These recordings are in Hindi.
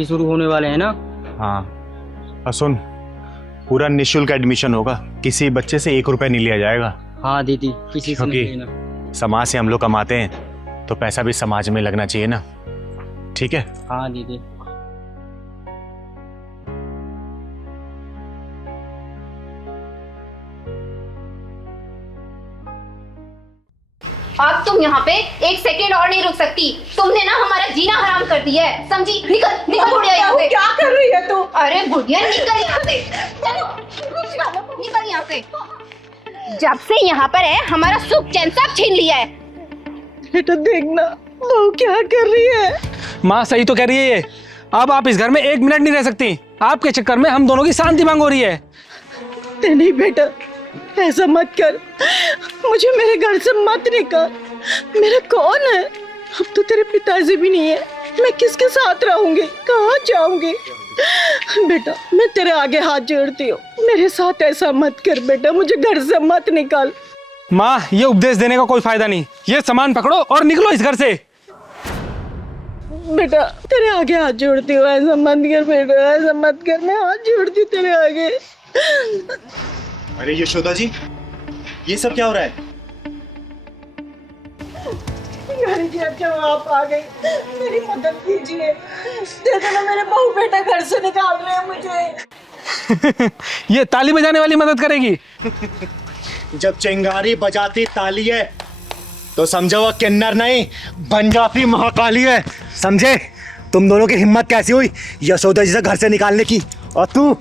भी शुरू होने वाले हैं ना। हाँ, और सुन, पूरा निःशुल्क एडमिशन होगा, किसी बच्चे से 1 रुपया नहीं लिया जाएगा। हाँ दीदी, किसी से नहीं क्योंकि लेना। समाज से हम लोग कमाते हैं तो पैसा भी समाज में लगना चाहिए ना, ठीक है? हाँ दीदी। अब तुम यहाँ पे 1 सेकेंड और नहीं रुक सकती। तुमने ना हमारा जीना हराम कर दिया है, समझी? निकल निकल बुढ़िया यहाँ से। क्या कर रही है तू? अरे बुढ़िया निकल यहाँ से, निकल यहाँ से। जब से यहाँ पर है हमारा सुख चैन सब छीन लिया है। बेटा देखना बहू क्या कर रही है। माँ सही तो कह रही है ये। अब आप इस घर में 1 मिनट नहीं रह सकती। आपके चक्कर में हम दोनों की शांति भंग हो रही है। नहीं बेटा, ऐसा मत कर, मुझे मेरे घर से मत निकाल। मेरा कौन है? अब तो तेरे पिताजी भी नहीं है, मैं किसके साथ रहूंगी, कहाँ जाऊंगी? बेटा मैं तेरे आगे हाथ जोड़ती हूँ, मेरे साथ ऐसा मत कर बेटा, मुझे घर से मत निकाल। माँ ये उपदेश देने का कोई फायदा नहीं। ये सामान पकड़ो और निकलो इस घर से। बेटा तेरे आगे हाथ जोड़ती हूँ, ऐसा मत कर बेटा, ऐसा मत कर, मैं हाथ जोड़ती हूँ तेरे आगे। अरे यशोदा जी, ये सब क्या हो रहा है? जी अच्छा आप आ गई, मेरी मदद कीजिए। देखो ना मेरे बहू बेटा घर से निकाल रहे हैं मुझे। ये ताली बजाने वाली मदद करेगी? जब चिंगारी बजाती ताली है तो समझो वो किन्नर नहीं, बन जाती महाकाली है, समझे? तुम दोनों की हिम्मत कैसी हुई यशोदा जी से घर से निकालने की? और तू,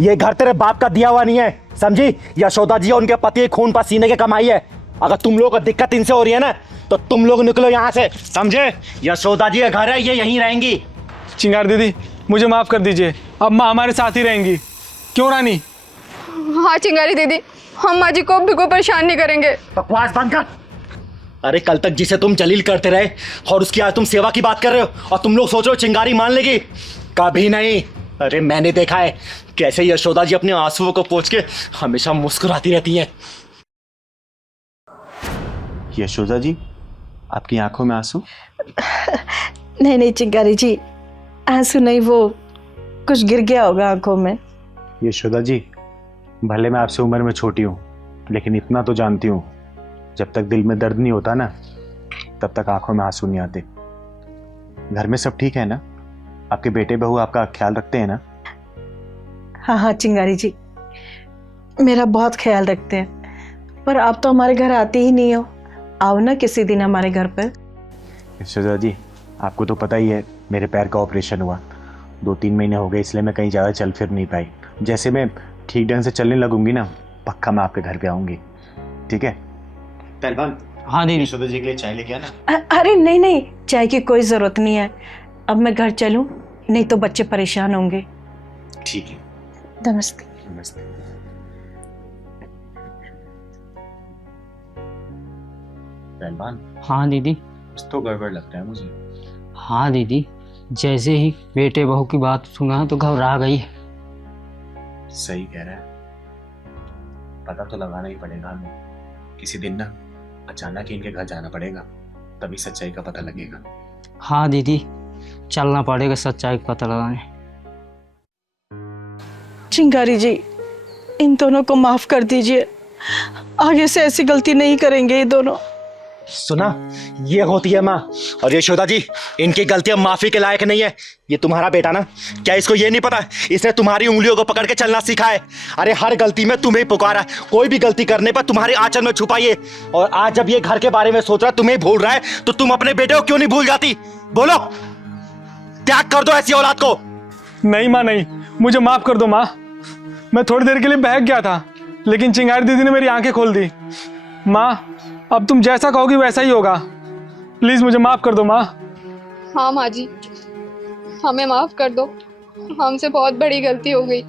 ये घर तेरे बाप का दिया हुआ नहीं है, समझी? यशोदा जी और उनके पति खून पसीने की कमाई है। अगर तुम लोगों को दिक्कत इनसे हो रही है ना तो तुम लोग निकलो यहाँ से, समझे? यशोदा जी का घर है, ये यहीं रहेंगी। चिंगार दीदी मुझे माफ कर दीजिए, अब माँ हमारे साथ ही रहेंगी। क्यों रानी? हाँ चिंगारी दीदी, हम माँ जी को बिल्कुल परेशान नहीं करेंगे। बकवास बंद कर। अरे कल तक जिसे तुम जलील करते रहे और उसकी आज तुम सेवा की बात कर रहे हो और तुम लोग सोच रहे हो चिंगारी मान लेगी? कभी नहीं। अरे मैंने देखा है कैसे यशोदा जी अपने आंसुओं को पोंछ के हमेशा मुस्कुराती रहती हैं। यशोदा जी, आपकी आंखों में आंसू? नहीं नहीं चिंगारी जी, आंसू नहीं, वो कुछ गिर गया होगा आंखों में। यशोदा जी, भले मैं आपसे उम्र में छोटी हूँ लेकिन इतना तो जानती हूँ, जब तक दिल में दर्द नहीं होता ना तब तक आंखों में आंसू नहीं आते। घर में सब ठीक है ना? आपके बेटे बहू आपका ख्याल रखते हैं ना? हाँ हाँ चिंगारी जी, मेरा बहुत ख्याल रखते हैं, पर आप तो हमारे घर आते ही नहीं हो। आओ ना किसी दिन हमारे घर पर। यशोदा जी, आपको तो पता ही है मेरे पैर का ऑपरेशन हुआ, 2-3 महीने हो गए, इसलिए मैं कहीं ज़्यादा चल फिर नहीं पाई। जैसे मैं ठीक ढंग से चलने लगूंगी ना, पक्का मैं आपके घर पे आऊंगी, ठीक है? पहलवान, हाँ दीदी। यशोदा जी के लिए चाय लेके आना। अरे नहीं नहीं, चाय की कोई ज़रूरत नहीं है, अब मैं घर चलूं, नहीं तो बच्चे परेशान होंगे। ठीक है, नमस्ते। नमस्ते। पहलवान, हाँ दीदी। कुछ तो गड़बड़ लगता है मुझे। हाँ दीदी, जैसे ही बेटे बहू की बात सुना तो घबरा गई। सही कह रहा है, पता तो लगाना ही पड़ेगा हमें। किसी दिन ना अचानक ही इनके घर जाना पड़ेगा, तभी सच्चाई का पता लगेगा। हाँ दीदी, चलना पड़ेगा सच्चाई का पता लगाने। चिंगारी जी, इन दोनों को माफ कर दीजिए, आगे से ऐसी गलती नहीं करेंगे ये दोनों। सुना, ये होती है माँ। और यशोदा जी, इनकी गलतियां माफी के लायक नहीं है। ये तुम्हारा बेटा ना, क्या इसको ये नहीं पता इसने तुम्हारी उंगलियों को पकड़ के चलना सीखा है? अरे हर गलती में तुम्हें पुकारा, कोई भी गलती करने पर तुम्हारे आंचल में छुपाइए। और आज जब ये घर के बारे में सोच रहा है, तुम्हें भूल रहा है, तो तुम अपने बेटे को क्यों नहीं भूल जाती? बोलो, त्याग कर दो ऐसी औलाद को। नहीं माँ नहीं, मुझे माफ कर दो माँ। मैं थोड़ी देर के लिए बहक गया था, लेकिन चिंगारी दीदी ने मेरी आंखें खोल दी। माँ अब तुम जैसा कहोगी वैसा ही होगा, प्लीज मुझे माफ कर दो माँ। हाँ माँ जी, हमें माफ कर दो, हमसे बहुत बड़ी गलती हो गई।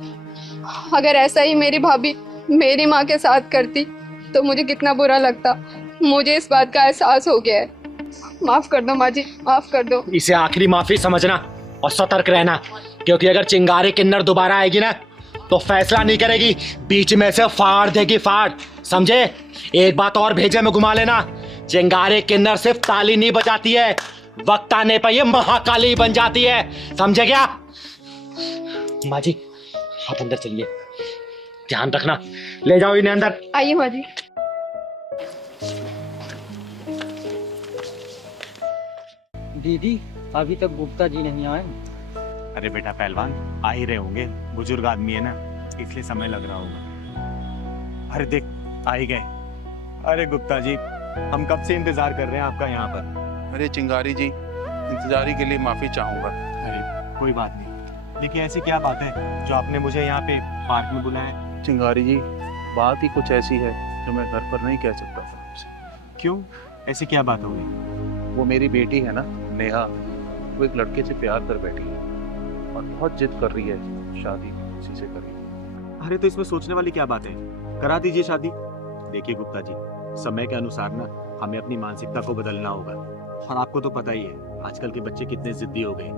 अगर ऐसा ही मेरी भाभी मेरी माँ के साथ करती तो मुझे कितना बुरा लगता। मुझे इस बात का एहसास हो गया है। माफ कर दो माँ जी, माफ कर दो। इसे आखिरी माफी समझना और सतर्क रहना, क्योंकि अगर चिंगारी किन्नर दोबारा आएगी ना तो फैसला नहीं करेगी, बीच में से फाड़ देगी, फाड़, समझे? एक बात और भेजे में घुमा लेना, चिंगारी किन्नर सिर्फ ताली नहीं बजाती है, वक्त आने पर ये महाकाली बन जाती है, समझे क्या? माँ जी आप अंदर चलिए, ध्यान रखना, ले जाओ इन्हें अंदर। आइए माँ जी। दीदी अभी तक गुप्ता जी नहीं आए। अरे बेटा पहलवान, आ ही रहे होंगे, बुजुर्ग आदमी है ना, इसलिए समय लग रहा होगा। अरे देख आ ही गए। अरे गुप्ता जी, हम कब से इंतजार कर रहे हैं आपका यहाँ पर। अरे चिंगारी जी, इंतजारी के लिए माफी चाहूंगा। अरे कोई बात नहीं, लेकिन ऐसी क्या बात है जो आपने मुझे यहाँ पे पार्क में बुलाया? चिंगारी जी, बात ही कुछ ऐसी है जो मैं घर पर नहीं कह सकता था आपसे। क्यों, ऐसी क्या बात हो गई? वो मेरी बेटी है ना नेहा, वो एक लड़के से प्यार कर बैठी है और बहुत जिद कर रही है शादी उसी से करेगी। अरे तो इसमें सोचने वाली क्या बात है, करा दीजिए शादी। देखिए गुप्ता जी, समय के अनुसार ना हमें अपनी मानसिकता को बदलना होगा, और आपको तो पता ही है आजकल के बच्चे कितने जिद्दी हो गए,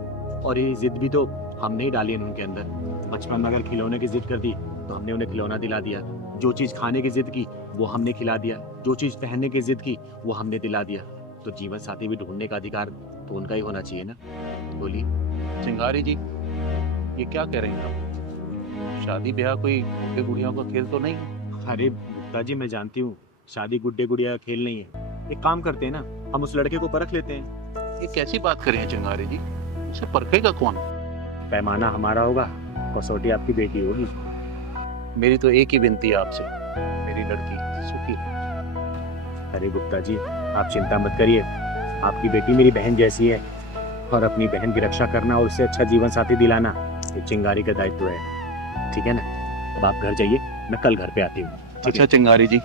और ये जिद भी तो हमने ही डाली है उनके अंदर। बचपन में अगर खिलौने की जिद कर दी तो हमने उन्हें खिलौना दिला दिया, जो चीज़ खाने की जिद की वो हमने खिला दिया, जो चीज़ पहनने की जिद की वो हमने दिला दिया। तो जीवन साथी भी ढूंढने का अधिकार तो उनका ही होना चाहिए ना। बोलिए। चिंगारी जी, ये क्या कह रही हैं आप? शादी ब्याह कोई बुढ़े बुढ़ियों का खेल तो नहीं है। अरे गुप्ता जी, मैं जानती हूँ शादी गुड्डे गुड़िया का खेल नहीं है। एक काम करते हैं ना, हम उस लड़के को परख लेते हैं। ये कैसी बात कर रही हैं चिंगारी जी? उसे परखेगा कौन? पैमाना हमारा होगा, कसौटी आपकी बेटी होगी। मेरी तो एक ही विनती है आपसे, मेरी लड़की सुखी है। अरे गुप्ता जी, आप चिंता मत करिए, आपकी बेटी मेरी बहन जैसी है, और अपनी बहन की रक्षा करना और उससे अच्छा जीवन साथी दिलाना ये चिंगारी का दायित्व है, ठीक है ना? अब आप घर जाइए, मैं कल घर पे आती हूँ। अच्छा चिंगारी जी,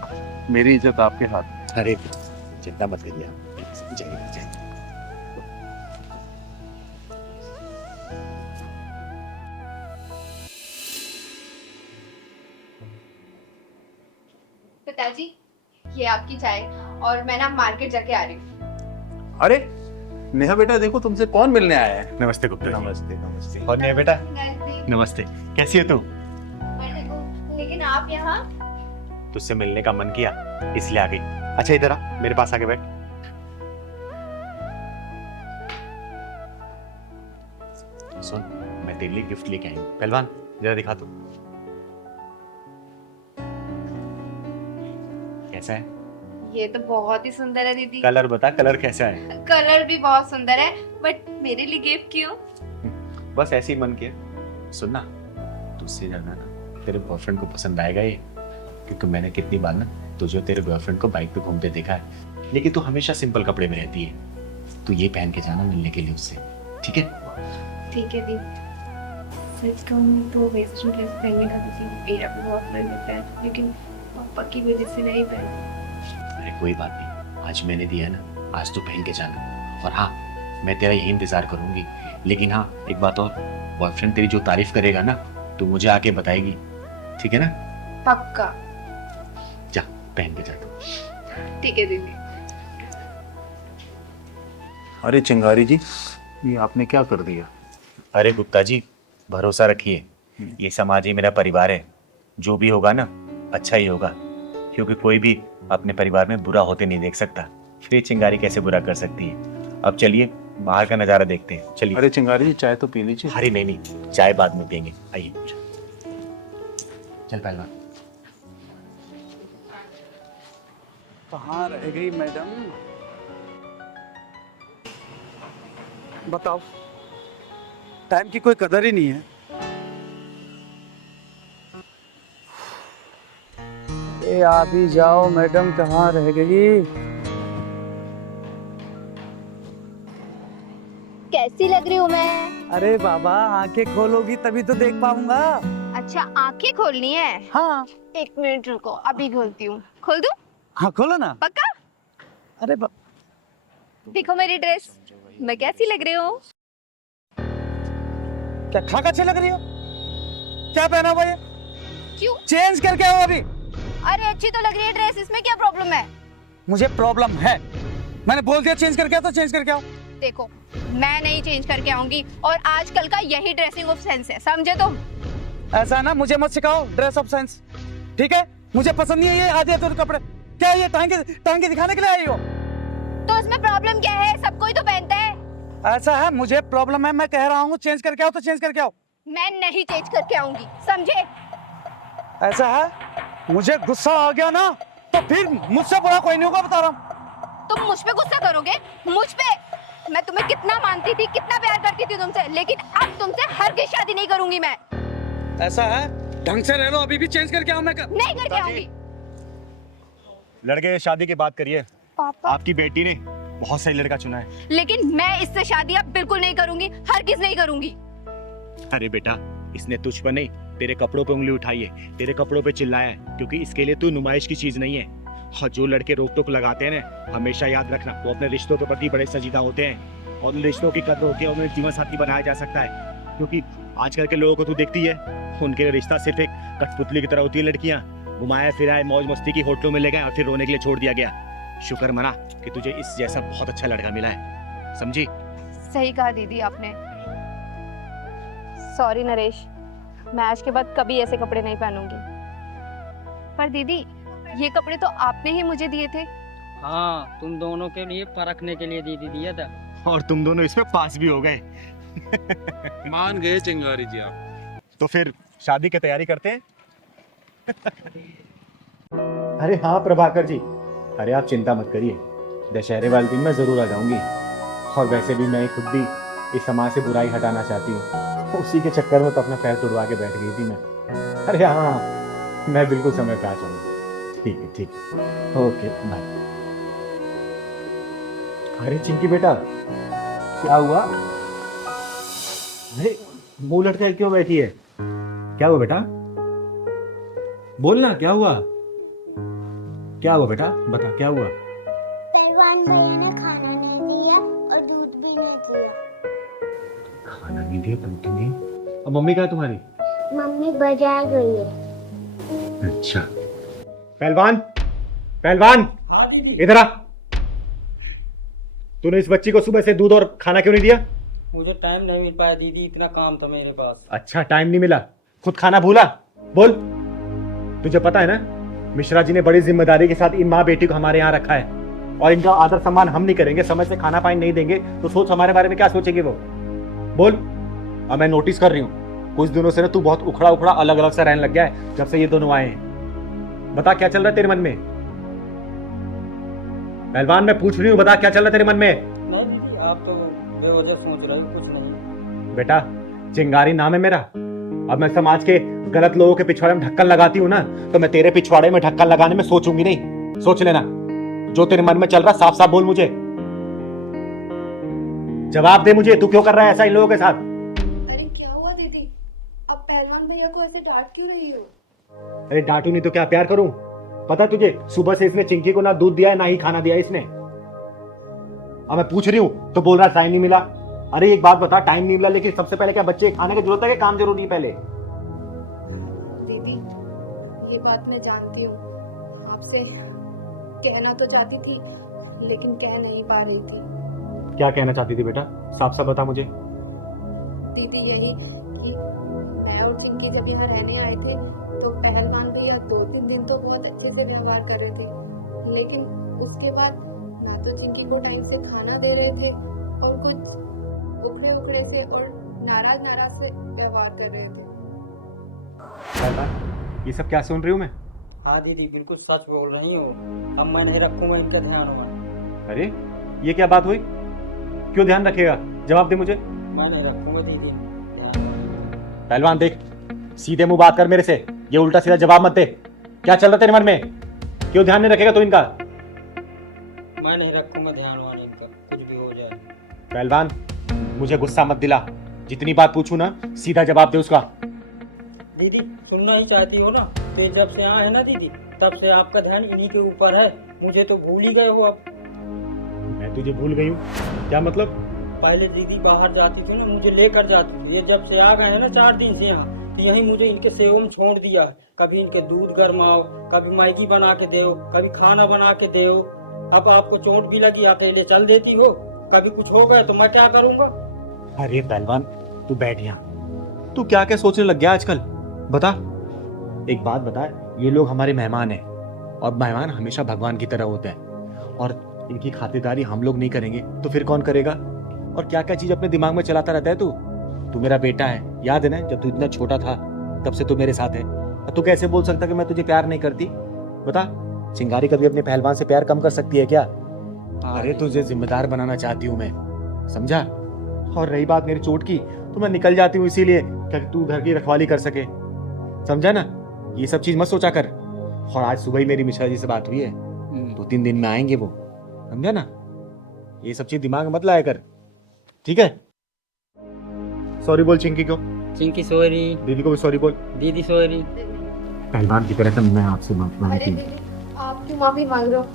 मेरी इज्जत आपके हाथ। अरे चिंता मत करिए आप, जाइए जाइए। पिताजी ये आपकी चाय, और मैं ना मार्केट जाके आ रही हूँ। अरे नेहा बेटा, देखो तुमसे कौन मिलने आया है। नमस्ते गुप्ता जी। नमस्ते नमस्ते। और नहीं बेटा, नमस्ते, कैसी है तू? लेकिन आप यहाँ? तुझसे मिलने का मन किया इसलिए आ गई। अच्छा इधर आ, मेरे पास आके बैठ। सुन, मैं तेरे लिए गिफ्ट लेके आई हूँ। पहलवान जरा दिखा तू, कैसा है? ये तो बहुत ही सुंदर है दीदी। कलर बता, कलर कैसा है? कलर भी बहुत सुंदर है, बट मेरे लिए गिफ्ट क्यों? बस ऐसे ही मन किया। सुन ना, तुझसे ज्यादा ना तेरे बॉयफ्रेंड को पसंद आएगा ये, क्योंकि मैंने कितनी बार ना तुझे तेरे बॉयफ्रेंड को बाइक पे घूमते देखा है, लेकिन तू हमेशा सिंपल कपड़े में रहती है। तू ये पहन के जाना मिलने के लिए उससे, ठीक है? ठीक है दीदी। सच कहूँ तो वेस्टर्न ड्रेस पहनने का मुझे मेरा भी बहुत मन होता है, लेकिन पापा की वजह से नहीं पहन। अरे कोई बात नहीं, आज मैंने दिया है ना, आज तू पहन के जाना। और हाँ, मैं तेरा यही इंतजार करूंगी, लेकिन हाँ एक बात और, बॉयफ्रेंड तेरी जो तारीफ करेगा ना तू मुझे आके बताएगी, ठीक है ना? पक्का। जा पहन के जा तू। ठीक है दीदी। अरे चिंगारी जी, ये आपने क्या कर दिया? अरे गुप्ता जी, भरोसा रखिए, ये समाज ही मेरा परिवार है, जो भी होगा ना अच्छा ही होगा, क्योंकि कोई भी अपने परिवार में बुरा होते नहीं देख सकता, फिर ये चिंगारी कैसे बुरा कर सकती है। अब चलिए बाहर का नज़ारा देखते हैं, चलिए। अरे चिंगारी जी, चाय तो पी लीजिए। अरे नहीं नहीं, चाय बाद में पियेंगे, आइए। चल पहलवान। कहाँ रह गई मैडम? बताओ, टाइम की कोई कदर ही नहीं है। ए आ भी जाओ मैडम, कहाँ रह गई? कैसी लग रही हूँ मैं? अरे बाबा, आंखें खोलोगी तभी तो देख पाऊंगा। अच्छा आंखें खोलनी है? हाँ। एक मिनट रुको, अभी खोलती हूँ। खोल दूँ? हाँ खोलो ना। पक्का? अरे देखो मेरी ड्रेस, मैं कैसी लग रही हूँ? क्या खाक अच्छी लग रही हो? क्या पहना हुआ ये? क्यों? चेंज करके आओ अभी। अरे अच्छी तो लग रही है ड्रेस, इसमें क्या प्रॉब्लम है? मुझे प्रॉब्लम है, मैंने बोल दिया चेंज करके आओ तो चेंज करके आओ। देखो मैं नहीं चेंज करके आऊंगी, और आजकल का यही ड्रेसिंग ऑफ सेंस है, समझे तुम? ऐसा ना, मुझे मत सिखाओ ड्रेस ऑफ सेंस, ठीक है? मुझे पसंद नहीं है ये आधे अधूरे कपड़े। क्या ये टांगे दिखाने के लिए आई हो? तो इसमें प्रॉब्लम क्या है? सब कोई तो पहनता है। ऐसा है, मुझे प्रॉब्लम है, मैं कह रहा हूँ चेंज करके आओ तो चेंज करके आओ। मैं नहीं चेंज करके आऊंगी, समझे? ऐसा है, मुझे गुस्सा आ गया ना तो फिर मुझसे बुरा कोई नहीं होगा, बता रहा हूँ। तुम मुझ पे गुस्सा करोगे? मुझ पे? मैं तुम्हें कितना मानती थी, कितना प्यार करती थी तुमसे, लेकिन अब तुमसे हरगिज़ शादी नहीं करूंगी मैं। ऐसा है, ढंग से रह लो, अभी भी चेंज करके आओ। मैं नहीं करके आऊंगी। लड़के शादी की बात करिए। पापा, आपकी बेटी ने बहुत सही लड़का चुना है। लेकिन मैं इससे शादी अब बिल्कुल नहीं करूंगी, हरगिज़ नहीं करूंगी। अरे बेटा, इसने तुझ पर नहीं तेरे कपड़ों पे उंगली उठाई है, तेरे कपड़ों पे चिल्लाया है, क्योंकि इसके लिए तू नुमाइश की चीज नहीं है। और जो लड़के रोक टोक लगाते हैं ना, हमेशा याद रखना, वो अपने रिश्तों के प्रति बड़े संजीदा होते हैं, और उन रिश्तों की कदर होकर उन्हें जीवन साथी बनाया जा सकता है। क्योंकि आजकल के लोगों को तू देखती है, उनके लिए रिश्ता सिर्फ एक कठपुतली की तरह होती है। लड़कियां घुमाया फिराए मौज मस्ती की होटलों में ले गए और फिर रोने के लिए छोड़ दिया गया। शुक्र मना कि तुझे इस जैसा बहुत अच्छा लड़का मिला है, समझी? सही कहा दीदी आपने। सॉरी नरेश, मैं आज के बाद कभी ऐसे कपड़े नहीं पहनूंगी। पर दीदी, ये कपड़े तो आपने ही मुझे दिए थे। हाँ, तुम दोनों के लिए परखने के लिए दीदी दिया था। और तुम दोनों इसमें पास भी हो गए। मान गए चिंगारी जी आप। तो फिर शादी की तैयारी करते हैं। अरे हाँ प्रभाकर जी, अरे आप चिंता मत करिए, दशहरे वाले दिन मैं जरूर आ जाऊंगी। और वैसे भी मैं खुद भी इस समाज से बुराई हटाना चाहती हूँ, उसी के चक्कर में तो अपना पैर तुड़वा के बैठ गई थी मैं। अरे हाँ, मैं बिल्कुल समय पे आ जाऊंगी। ठीक है, ठीक है, ओके बाय। अरे चिंकी बेटा, क्या हुआ? अरे मुंह लटके क्यों बैठी है? क्या हुआ बेटा? बोलना, क्या हुआ? क्या हुआ बेटा, बता क्या हुआ? पहलवान भैया ने खाना नहीं दिया और दूध भी नहीं दिया। खाना नहीं दिया, दूध नहीं दिया। अब मम्मी कहाँ है तुम्हारी? मम्मी बाजार गई है। अच्छा। पहलवान, पहलवान, इधर आ। तूने इस बच्ची को सुबह से दूध और खाना क्यों नहीं दिया? मुझे टाइम नहीं मिल पाया दीदी, इतना काम था मेरे पास। अच्छा, टाइम नहीं मिला, खुद खाना भूला? बोल। तुझे पता है ना, मिश्रा जी ने बड़ी जिम्मेदारी के साथ इन माँ बेटी को हमारे यहाँ रखा है, और इनका आदर सम्मान हम नहीं करेंगे, समय से खाना पानी नहीं देंगे, तो सोच हमारे बारे में क्या सोचेगी वो? बोल। अब मैं नोटिस कर रही हूँ, कुछ दिनों से ना तू बहुत उखड़ा उखड़ा अलग अलग सा रहने लग गया है जब से ये दोनों आए हैं। बता क्या चल रहा है तेरे मन में? पहलवान, मैं पूछ रही हूँ, बता क्या चल रहा है तेरे मन में? नहीं दीदी, आप तो बेवजह सोच रहे हो, कुछ नहीं। बेटा, चिंगारी नाम है मेरा। अब मैं समाज के गलत लोगों के पिछवाड़े में ढक्कन लगाती हूँ ना, तो मैं तेरे पिछवाड़े में ढक्कन लगाने में सोचूंगी नहीं। सोच लेना, जो तेरे मन में चल रहा साफ साफ बोल मुझे। जवाब दे मुझे, तू क्यों कर रहा है ऐसा इन लोगों के साथ? अरे क्या हुआ दीदी, अब पहलवान भैया को ऐसे डांट क्यों रही हो? अरे डांटू नहीं तो क्या प्यार करूं? पता तुझे, सुबह से इसने चिंकी को ना दूध दिया है ना ही खाना दिया है इसने। अब मैं पूछ रही हूँ तो बोल रहा टाइम नहीं मिला। अरे एक बात बता, टाइम नहीं मिला, लेकिन सबसे पहले क्या बच्चे खाने की जरूरत है कि काम जरूरी है पहले? दीदी, ये बात मैं जानती हूँ, आपसे कहना तो चाहती थी लेकिन कह नहीं पा रही थी। क्या कहना चाहती थी बेटा, साफ साफ बता मुझे। दीदी यही कि मैं और चिंकी जब यहाँ रहने आए थे तो पहलवान भैया 2-3 दिन तो बहुत अच्छे से व्यवहार कर रहे थे, लेकिन उसके बाद ना तो चिंकी को टाइम से खाना दे रहे थे और कुछ उखड़े उखड़े से और नाराज नाराज से व्यवहार कर रहे थे। ये सब क्या सुन रही हूँ मैं? हाँ दीदी, बिल्कुल सच बोल रही हो। अब मैं नहीं रखूंगा इनका ध्यान हुआ। अरे ये क्या बात हुई? क्यों ध्यान रखेगा? जवाब दे मुझे। मैं नहीं रखूंगा दीदी ध्यान। पहलवान देख, सीधे मुंह बात कर मेरे से, ये उल्टा सीधा जवाब मत दे। क्या चल रहा तेरे मन में? क्यों ध्यान नहीं रखेगा तू इनका? मैं नहीं रखूंगा ध्यान वाला इनका, कुछ भी हो जाए। पहलवान, मुझे गुस्सा मत दिला, जितनी बात पूछूं ना सीधा जवाब दे उसका। दीदी सुनना ही चाहती हो ना, तो जब से आए हैं ना दीदी, तब से आपका ध्यान इन्हीं के ऊपर है। मुझे तो भूल ही गए हो अब। मैं तुझे भूल गई हूँ? क्या मतलब? पहले दीदी बाहर जाती थी ना, मुझे लेकर जाती थी। ये जब से आ गए हैं ना 4 दिन से यहाँ, तो यहीं मुझे इनके सेवा में छोड़ दिया है। कभी इनके दूध गरमाओ, कभी मैगी बना के दो, कभी खाना बना के दो। अब आपको चोट भी लगी, अकेले चल देती हो। कभी कुछ हो गया तो मैं क्या करूँगा? अरे पहलवान, तू बैठ यहाँ। तू क्या क्या सोचने लग गया आजकल? बता, एक बात बता, ये लोग हमारे मेहमान हैं, और मेहमान हमेशा भगवान की तरह होते हैं, और इनकी खातिरदारी हम लोग नहीं करेंगे तो फिर कौन करेगा? और क्या क्या चीज अपने दिमाग में चलाता रहता है तू मेरा बेटा है, याद है ना जब तू इतना छोटा था तब से तू मेरे साथ है। और तू कैसे बोल सकता कि मैं तुझे प्यार नहीं करती? बता, चिंगारी कभी अपने पहलवान से प्यार कम कर सकती है क्या? अरे तुझे जिम्मेदार बनाना चाहती हूँ मैं, समझा? और रही बात मेरी चोट की, तो मैं निकल जाती हूँ इसीलिए ताकि तू घर की रखवाली कर सके, समझा ना? ये सब चीज मत सोचा कर। और आज सुबह ही मेरी मिश्रा जी से बात हुई है, 2-3 दिन में आएंगे वो, समझा ना? ये सब चीज दिमाग में मत लाया कर, ठीक है? सॉरी बोल चिंकी को। चिंकी सॉरी। दीदी को भी सॉरी बोल। दीदी सॉरी। पहलवान की तरह मैं आपसे माफी अरे मांगती हूँ। दीदी आप क्यों माफी मांग रहे हो?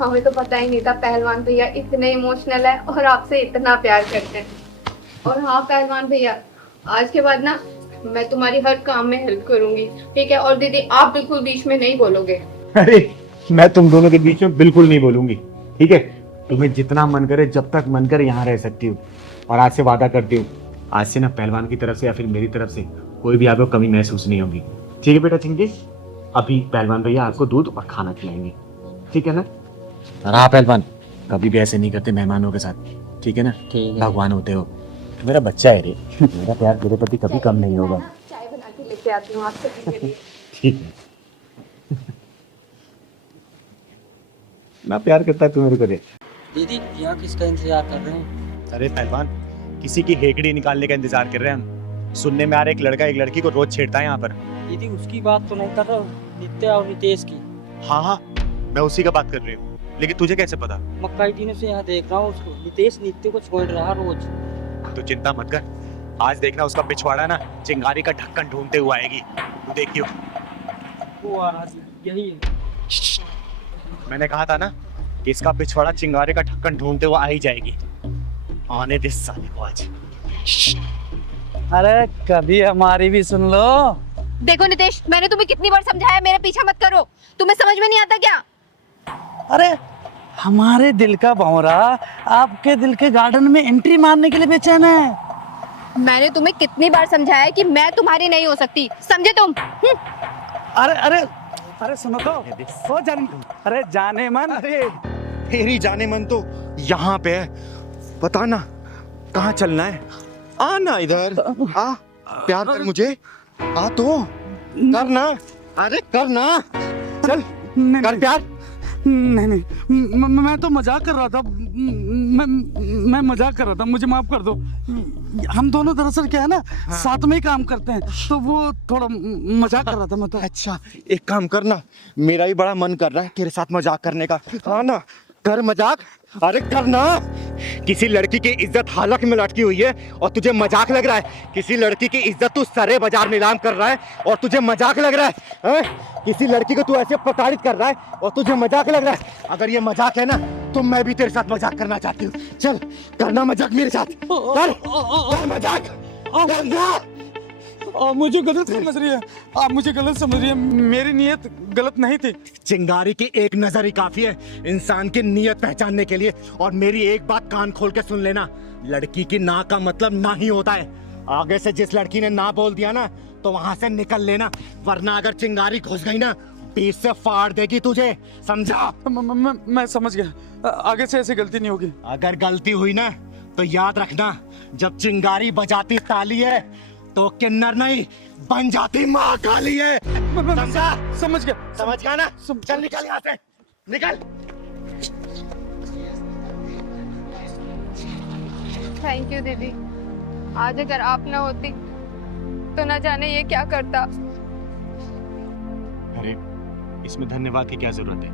हमें तो पता ही नहीं था पहलवान भैया इतने इमोशनल है और आपसे इतना प्यार करते हैं। और हाँ पहलवान भैया, आज के बाद ना मैं तुम्हारी हर काम में हेल्प करूंगी, ठीक है? और दीदी आप बिल्कुल बीच में नहीं बोलोगे। अरे मैं तुम दोनों के बीच में बिल्कुल नहीं बोलूंगी, ठीक है? तुम्हें जितना मन करे, जब तक मन करे यहाँ रह सकती हूँ। और आज से वादा करती हूँ, आज से ना पहलवान की तरफ से या फिर मेरी तरफ से कोई भी आपको कमी महसूस नहीं होगी, ठीक है बेटा चिंकी? अभी पहलवान भैया आपको दूध और खाना खिलाएंगे, ठीक है ना? और हाँ पहलवान, कभी भी ऐसे नहीं करते मेहमानों के साथ, ठीक है ना? ठीक है। भगवान होते हो, मेरा बच्चा है रे, मेरा प्यार तेरे प्रति कभी कम नहीं होगा, चाय बना के लेके आती हूँ आपसे के लिए। ठीक है? मैं प्यार करता है तू मेरे को रे। दीदी यहाँ किसका इंतजार कर रहे हैं? अरे पहलवान, किसी की हेकड़ी निकालने का इंतजार कर रहे हैं हम। सुनने में आ रहा है एक लड़का एक लड़की को रोज छेड़ता है यहाँ पर। दीदी उसकी बात तो नहीं कर रहा हूँ, नित्या और नितेश की। हाँ हाँ, मैं उसी का बात कर रही हूँ, लेकिन तुझे कैसे पता? मैं कई दिनों से यहाँ देख रहा हूँ उसको, नितेश नित्य को छोड़ रहा रोज। तो चिंता मत कर, आज देखना उसका पिछवाड़ा ना चिंगारी का ढक्कन ढूंढते हुए आएगी, तू देखियो। वो आ रहा है, यही है। मैंने कहा था ना कि इसका पिछवाड़ा चिंगारी का ढक्कन ढूंढते हुए आ ही जाएगी। आने दे साले को आज। अरे कभी हमारी भी सुन लो। देखो नितेश, मैंने तुम्हें कितनी बार समझाया मेरा पीछा मत करो, तुम्हें समझ में नहीं आता क्या? अरे हमारे दिल का भंवरा आपके दिल के गार्डन में एंट्री मारने के लिए बेचैन है। मैंने तुम्हें कितनी बार समझाया कि मैं तुम्हारी नहीं हो सकती, समझे तुम? अरे अरे अरे सुनो तो, ओ अरे जाने मन। अरे तेरी जाने मन तो यहाँ पे है, बता ना कहाँ चलना है? आ ना इधर आ, प्यार कर मुझे, आ तो करना, अरे करना, चल कर प्यार। नहीं नहीं, मैं तो मजाक कर रहा था, मैं मजाक कर रहा था, मुझे माफ कर दो। हम दोनों दरअसल क्या है ना, साथ में ही काम करते हैं, तो वो थोड़ा मजाक कर रहा था मैं तो। अच्छा एक काम करना, मेरा भी बड़ा मन कर रहा है तेरे साथ मजाक करने का, हाँ ना कर मजाक। अरे करना, किसी लड़की की इज्जत हालत में लटकी हुई है और तुझे मजाक लग रहा है? किसी लड़की की इज्जत तू सरे बाजार नीलाम कर रहा है और तुझे मजाक लग रहा है, हैं? किसी लड़की को तू ऐसे प्रताड़ित कर रहा है और तुझे मजाक लग रहा है? अगर ये मजाक है ना तो मैं भी तेरे साथ मजाक करना चाहती हूँ। चल करना मजाक मेरे साथ, कर मजाक करना। आप मुझे गलत समझ रही है, आप मुझे गलत समझ रही है, मेरी नीयत गलत नहीं थी। चिंगारी की एक नजर ही काफी है इंसान की नीयत पहचानने के लिए। और मेरी एक बात कान खोल के सुन लेना, लड़की की ना का मतलब ना ही होता है। आगे से जिस लड़की ने ना बोल दिया ना तो वहां से निकल लेना, वरना अगर चिंगारी घुस गई ना बीच से फाड़ देगी तुझे, समझा? मैं समझ गया, आगे से ऐसी गलती नहीं होगी। अगर गलती हुई ना तो याद रखना, जब चिंगारी बजाती ताली है तो किन्नर नहीं बन जाती माँ काली है, समझा? समझ गया, समझ गया ना? चल निकल यहाँ से, निकल। थैंक यू दीदी, आज अगर आप ना होती तो न जाने ये क्या करता। अरे इसमें धन्यवाद की क्या जरूरत है,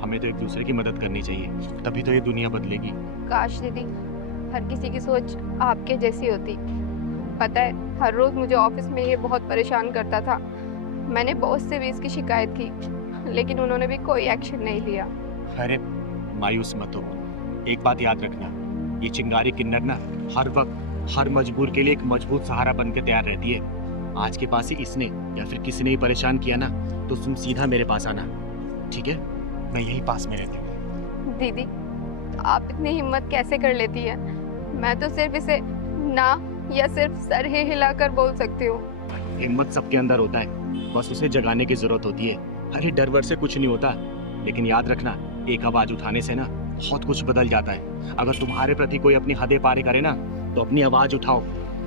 हमें तो एक दूसरे की मदद करनी चाहिए, तभी तो ये दुनिया बदलेगी। काश दीदी हर किसी की सोच आपके जैसी होती। पता है हर रोज मुझे ऑफिस में ये बहुत परेशान करता था, मैंने बॉस से भी इसकी शिकायत की लेकिन उन्होंने भी कोई एक्शन नहीं लिया। अरे मायूस मत हो, एक बात याद रखना, ये चिंगारी किन्नर ना हर वक्त हर मजबूर के लिए एक मजबूत सहारा बन के तैयार रहती है। आज के पास ही इसने या फिर किसी ने ही परेशान किया ना तो तुम सीधा मेरे पास आना, ठीक है? मैं यही पास में रहती हूँ। दीदी आप इतनी हिम्मत कैसे कर लेती है? मैं तो सिर्फ इसे ना या सिर्फ सर ही हिलाकर बोल सकती हूँ। हिम्मत सबके अंदर होता है, बस उसे जगाने की जरूरत होती है। अरे डर वर से कुछ नहीं होता, लेकिन याद रखना एक आवाज उठाने से ना बहुत कुछ बदल जाता है। अगर तुम्हारे प्रति कोई अपनी हदें पार करे ना, तो अपनी आवाज उठाओ,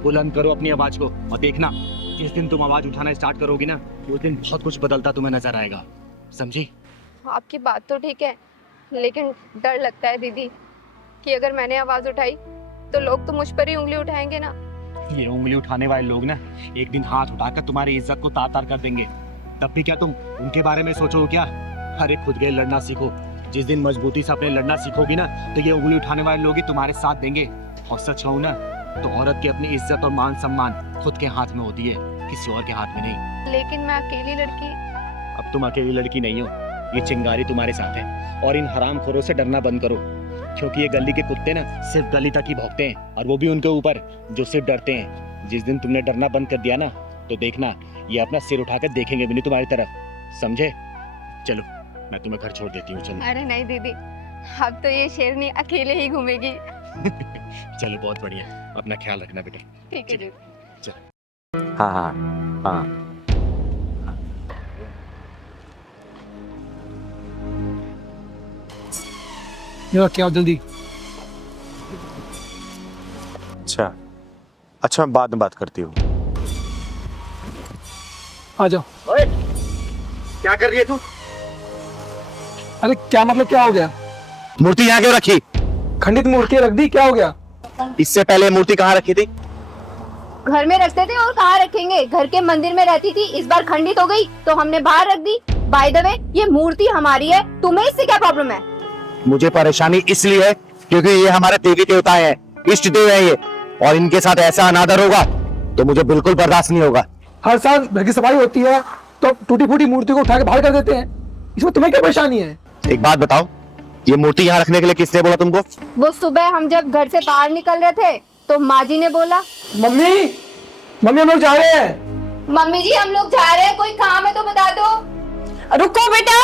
बुलंद करो अपनी आवाज को, और देखना जिस दिन तुम आवाज उठाना स्टार्ट करोगी ना, उस दिन बहुत कुछ बदलता तुम्हें नजर आएगा, समझी? आपकी बात तो ठीक है, लेकिन डर लगता है दीदी कि अगर मैंने आवाज उठाई तो लोग तो मुझ पर ही उंगली उठाएंगे ना। ये उंगली उठाने वाले लोग ना एक दिन हाथ उठाकर तुम्हारी इज्जत को तार तार कर देंगे, तब भी क्या तुम उनके बारे में सोचो क्या? अरे खुद के लड़ना सीखो। जिस दिन मजबूती से अपने लड़ना सीखोगी ना, तो ये उंगली उठाने वाले लोग ही तुम्हारे साथ देंगे। और सच कहूं ना, तो औरत की अपनी इज्जत और मान सम्मान खुद के हाथ में होती है, किसी और के हाथ में नहीं। लेकिन मैं अकेली लड़की। अब तुम अकेली लड़की नहीं हो, ये चिंगारी तुम्हारे साथ है। और इन हरामखोरों से डरना बंद करो, क्योंकि ये गली के कुत्ते ना सिर्फ गली तक ही भौंकते हैं, और वो भी उनके ऊपर जो सिर्फ डरते हैं। जिस दिन तुमने डरना बंद कर दिया ना, तो देखना ये अपना सिर उठाकर देखेंगे भी नहीं तुम्हारी तरफ, समझे? चलो मैं तुम्हें घर छोड़ देती हूँ, चलो। अरे नहीं दीदी, अब तो ये शेरनी अकेले ही घूमेगी। चलो बहुत बढ़िया, अपना ख्याल रखना बेटा। ठीक है दीदी। हाँ हाँ हाँ। क्या जल्दी। अच्छा मैं बाद में बात करती हूँ। आ जाओ। ओए, क्या कर रही है तू? अरे क्या मतलब, क्या हो गया? मूर्ति यहाँ क्यों रखी? खंडित मूर्ति रख दी, क्या हो गया? इससे पहले मूर्ति कहाँ रखी थी? घर में रखते थे और कहाँ रखेंगे, घर के मंदिर में रहती थी। इस बार खंडित हो गई तो हमने बाहर रख दी। बाय द वे, ये मूर्ति हमारी है, तुम्हें इससे क्या प्रॉब्लम है? मुझे परेशानी इसलिए है क्योंकि ये हमारे देवी देवता हैं, इष्ट देव है ये, और इनके साथ ऐसा अनादर होगा तो मुझे बिल्कुल बर्दाश्त नहीं होगा। हर साल घर की सफाई होती है तो टूटी फूटी मूर्ति को उठा के बाहर कर देते हैं, इसमें तुम्हें क्या परेशानी है? एक बात बताओ, ये मूर्ति यहाँ रखने के लिए किसने बोला तुमको? वो सुबह हम जब घर से बाहर निकल रहे थे तो माँ जी ने बोला। मम्मी हम लोग जा रहे हैं। मम्मी जी हम लोग जा रहे हैं, कोई काम है तो बता दो। रुको बेटा।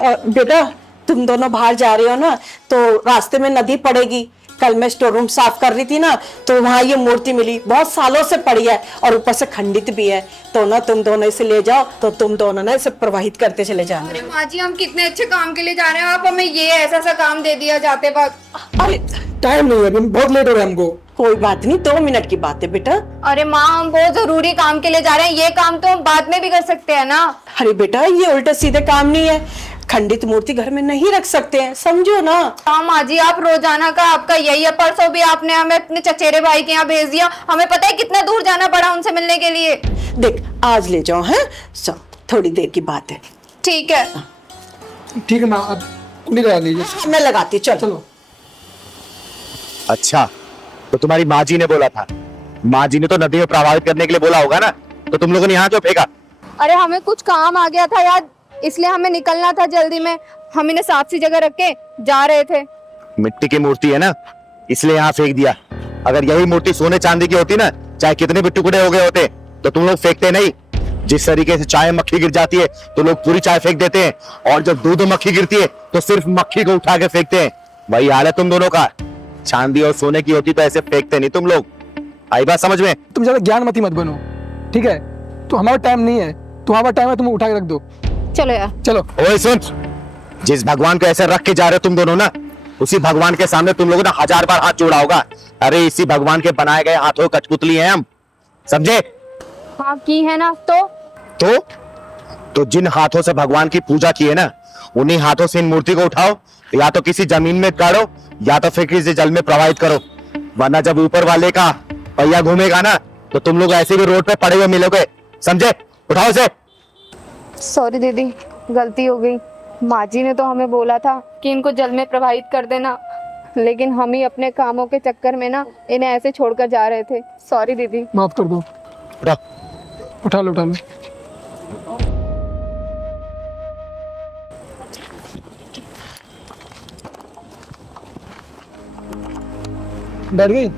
बेटा तुम दोनों बाहर जा रहे हो ना, तो रास्ते में नदी पड़ेगी। कल मैं स्टोर रूम साफ कर रही थी ना, तो वहाँ ये मूर्ति मिली, बहुत सालों से पड़ी है और ऊपर से खंडित भी है। तो ना तुम दोनों इसे ले जाओ, तो तुम दोनों ना इसे प्रवाहित करते चले जाना। अरे माँ जी हम कितने अच्छे काम के लिए जा रहे हैं, आप हमें ये ऐसा सा काम दे दिया जाते वक्त। अरे टाइम नहीं है, बहुत लेट हो रहा है हमको। कोई बात नहीं, 2 मिनट की बात है बेटा। अरे माँ हम बहुत जरूरी काम के लिए जा रहे हैं, ये काम तो हम बाद में भी कर सकते हैं ना। अरे बेटा ये उल्टे सीधे काम नहीं है, खंडित मूर्ति घर में नहीं रख सकते हैं, समझो ना। हाँ माँ जी आप रोजाना का आपका यही है। परसों भी आपने हमें अपने चचेरे भाई के यहाँ भेज दिया, हमें पता है कितना दूर जाना पड़ा उनसे मिलने के लिए। देख आज ले जाओ, हैं सब थोड़ी देर की बात है। ठीक है ठीक है माँ, अब कुंडी लगा लीजिए। मैं लगाती, चलो। अच्छा तो तुम्हारी माँ जी ने बोला था, माँ जी ने तो नदी में प्रवाहित करने के लिए बोला होगा ना, तो तुम लोगों ने यहाँ क्यों फेंका? अरे हमें कुछ काम आ गया था यार, इसलिए हमें निकलना था जल्दी में, हम इन्हें साफ सी जगह रख के जा रहे थे। मिट्टी की मूर्ति है ना, इसलिए यहाँ फेंक दिया। अगर यही मूर्ति सोने चांदी की होती ना, चाहे कितने भी टुकड़े हो गए होते, तो तुम लोग फेंकते नहीं। जिस तरीके से चाय मक्खी गिर जाती है तो लोग पूरी चाय फेंक देते हैं, और जब दूध मक्खी गिरती है तो सिर्फ मक्खी को उठा के फेंकते हैं। वही हाल है तुम दोनों का। चांदी और सोने की होती तो ऐसे फेंकते नहीं तुम लोग। आई बात समझ में? तुम ज्यादा ज्ञानमती मत बनो, ठीक है? तो हमारा टाइम नहीं है, तुम्हारा टाइम है, तुम उठा के रख दो। चलो यार चलो। ओए सुन, जिस भगवान को ऐसे रख के जा रहे हो तुम दोनों ना, उसी भगवान के सामने तुम लोगों ने 1000 बार हाथ जोड़ा होगा। अरे इसी भगवान के बनाए गए हाथों कठपुतली हैं हम, समझे? हाँ की है ना, तो जिन हाथों से भगवान की पूजा की है ना, उन्हीं हाथों से इन मूर्ति को उठाओ, या तो किसी जमीन में गाड़ो या तो फिर किसी जल में प्रवाहित करो, वरना जब ऊपर वाले का पहिया घूमेगा ना, तो तुम लोग ऐसे भी रोड पे पड़े हुए मिलोगे, समझे? उठाओ इसे। सॉरी दीदी गलती हो गई। माँ जी ने तो हमें बोला था कि इनको जल में प्रवाहित कर देना, लेकिन हम ही अपने कामों के चक्कर में ना इन्हें ऐसे छोड़कर जा रहे थे। सॉरी दीदी। माफ कर दो। उठा लो। बैठ गई?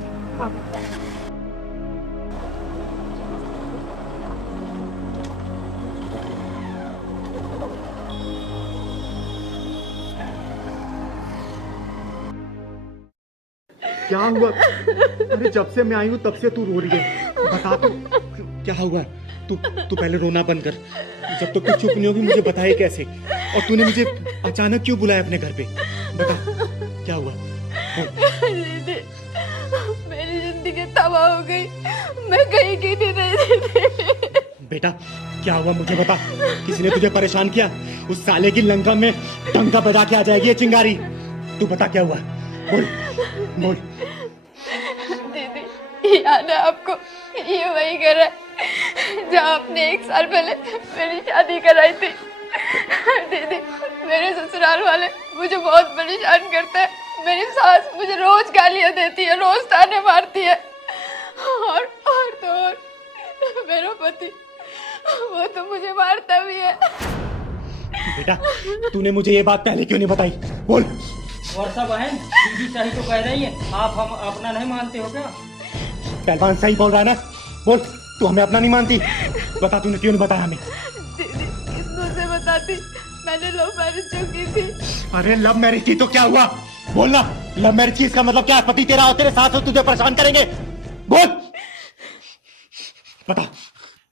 क्या हुआ? अरे जब से मैं आई हूँ तब से तू रो रही है, बता तो क्या हुआ? तू पहले रोना बंद कर। जब तक तू चुप नहीं होगी मुझे बताए कैसे, और तूने मुझे अचानक क्यों बुलाया अपने घर पे? बता क्या हुआ? दीदी, मेरी जिंदगी तबाह हो गई, मैं कहीं की नहीं रही थी। बेटा क्या हुआ मुझे बता, किसी ने तुझे परेशान किया? उस साले की लंका में डंका बजा के आ जाएगी ये चिंगारी। तू बता क्या हुआ, बोल बोल। दीदी याद है आपको, ये वही घर है जहाँ आपने 1 साल पहले मेरी शादी कराई थी। दीदी मेरे ससुराल वाले मुझे बहुत परेशान करते हैं। मेरी सास मुझे रोज गालियाँ देती है, रोज ताने मारती है, और तो और मेरा पति वो तो मुझे मारता भी है। बेटा तूने मुझे ये बात पहले क्यों नहीं बताई, बोल। वर्षा बहन, दीदी सही तो कह रही है, आप हम अपना नहीं मानते हो क्या? पहलवान सही बोल रहा है ना, बोल। तू हमें अपना नहीं मानती, बता तूने क्यों नहीं बताया हमें? दीदी किस मुंह से बताती, मैंने लव मैरिज जो की थी। अरे लव मैरिज की तो क्या हुआ, बोलना। लव मैरिज की इसका मतलब क्या है? पति तेरा और तेरे सास हो तुझे परेशान करेंगे, बोल। बता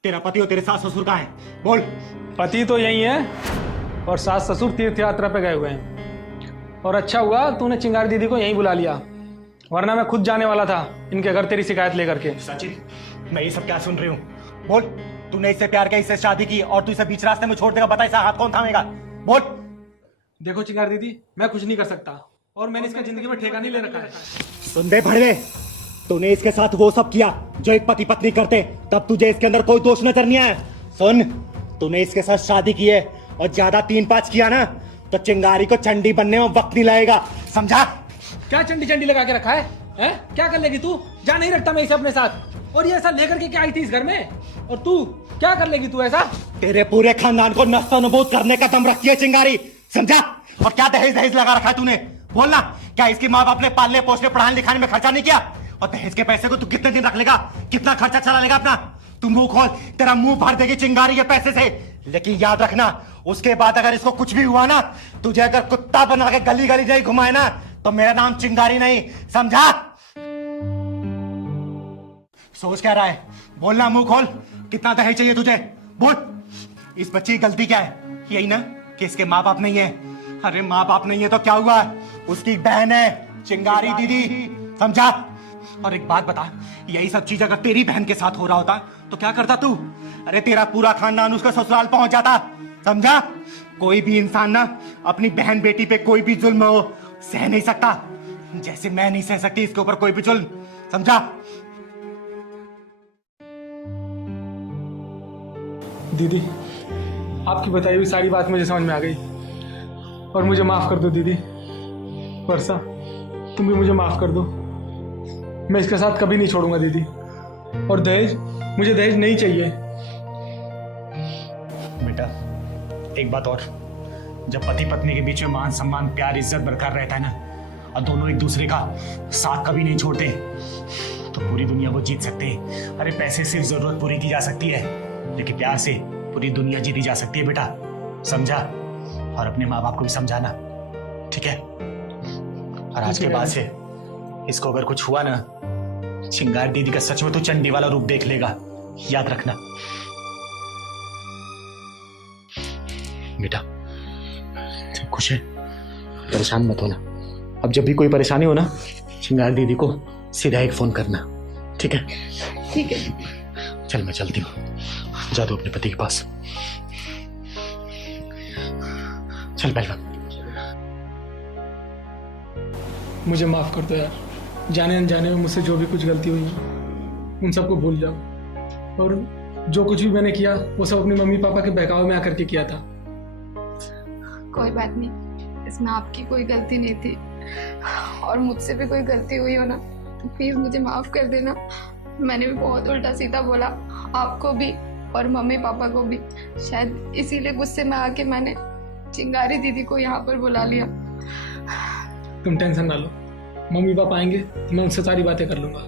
तेरा पति और तेरे सास ससुर कहाँ है, बोल। पति तो यही है और सास ससुर तीर्थ यात्रा पे गए हुए हैं। और अच्छा हुआ तूने चिंगारी दीदी को यहीं बुला लिया, वरना मैं खुद जाने वाला था इनके घर तेरी शिकायत लेकर के। सचिन मैं ये सब क्या सुन रही हूँ, बोल। तूने इससे प्यार किया, इससे शादी की, और तू इसे बीच रास्ते में छोड़ देगा? बता इसका हाथ कौन थामेगा, बोल। देखो चिंगारी दीदी, मैं कुछ नहीं कर सकता और मैंने इसका जिंदगी में ठेका नहीं ले रखा है। सुन दे भड़वे, तूने इसके साथ वो सब किया जो एक पति पत्नी करते, तब तुझे इसके अंदर कोई दोष नजर नहीं आया। सुन, तूने इसके साथ शादी की है और ज्यादा 3-5 किया ना तो चिंगारी को चंडी बनने में वक्त नहीं लगेगा, समझा? क्या चंडी चंडी लगा के रखा है, हैं? क्या कर लेगी तू? जा नहीं रखता मैं इसे अपने साथ, और ये ऐसा लेकर के क्या आई थी इस घर में, और तू क्या कर लेगी तू ऐसा? तेरे पूरे खानदान को नस्तानुबूद करने का दम रखती है चिंगारी, समझा? और क्या दहेज दहेज लगा रखा है तूने, बोलना। क्या इसके माँ बाप ने पालने पोसने पढ़ाने लिखाने में खर्चा नहीं किया? और दहेज के पैसे को तू कितने दिन रख लेगा, कितना खर्चा चला लेगा अपना? तू मुंह खोल, तेरा मुंह भर देगी चिंगारी के पैसे से। लेकिन याद रखना, उसके बाद अगर इसको कुछ भी हुआ ना, तुझे अगर कुत्ता बना के गली गली नहीं घुमाए ना, तो मेरा नाम चिंगारी नहीं, समझा? सोच क्या रहा है, बोलना, मुंह खोल। कितना दहेज चाहिए तुझे, बोल। इस बच्चे की गलती क्या है? यही ना कि इसके माँ बाप नहीं है। अरे माँ बाप नहीं है तो क्या हुआ, उसकी बहन है चिंगारी दीदी, समझा? और एक बात बता, यही सब चीज अगर तेरी बहन के साथ हो रहा होता तो क्या करता तू? अरे तेरा पूरा खानदान उसका ससुराल पहुंच जाता, समझा? कोई भी इंसान ना अपनी बहन बेटी पे कोई भी जुल्म हो सह नहीं सकता, जैसे मैं नहीं सह सकती इसके ऊपर कोई भी जुल्म, समझा? दीदी आपकी बताई हुई सारी बात मुझे समझ में आ गई, और मुझे माफ कर दो दीदी। वर्षा तुम भी मुझे माफ कर दो, मैं इसके साथ कभी नहीं छोड़ूंगा दीदी। और दहेज, मुझे दहेज नहीं चाहिए। बेटा एक बात और, जब पति पत्नी के बीच में मान सम्मान प्यार इज्जत बरकरार रहता है ना, और दोनों एक दूसरे का साथ कभी नहीं छोड़ते, तो पूरी दुनिया वो जीत सकते हैं। अरे पैसे सिर्फ जरूरत पूरी की जा सकती है, लेकिन प्यार से पूरी दुनिया जीती जा सकती है बेटा, समझा? और अपने माँ बाप को भी समझाना, ठीक है? और आज के बाद से इसको अगर कुछ हुआ ना, चिंगारी दीदी का सच में तो चंडी वाला रूप देख लेगा, याद रखना बेटा। सब खुश है, परेशान मत होना। अब जब भी कोई परेशानी हो ना, चिंगारी दीदी को सीधा एक फोन करना, ठीक है? ठीक है। चल मैं चलती हूँ, जा दो अपने पति के पास। चल पहलवान। मुझे माफ कर दो यार, जाने अनजाने में मुझसे जो भी कुछ गलती हुई है उन सबको भूल जाओ, और जो कुछ भी मैंने किया वो सब अपनी मम्मी पापा के बहकावे में आकर के किया था। कोई बात नहीं, इसमें आपकी कोई गलती नहीं थी, और मुझसे भी कोई गलती हुई हो ना तो प्लीज मुझे माफ कर देना। मैंने भी बहुत उल्टा सीधा बोला आपको भी और मम्मी पापा को भी, शायद इसीलिए गुस्से में आके मैंने चिंगारी दीदी को यहाँ पर बुला लिया। तुम टेंशन ना लो, मम्मी पापा आएंगे तो मैं उनसे सारी बातें कर लूंगा।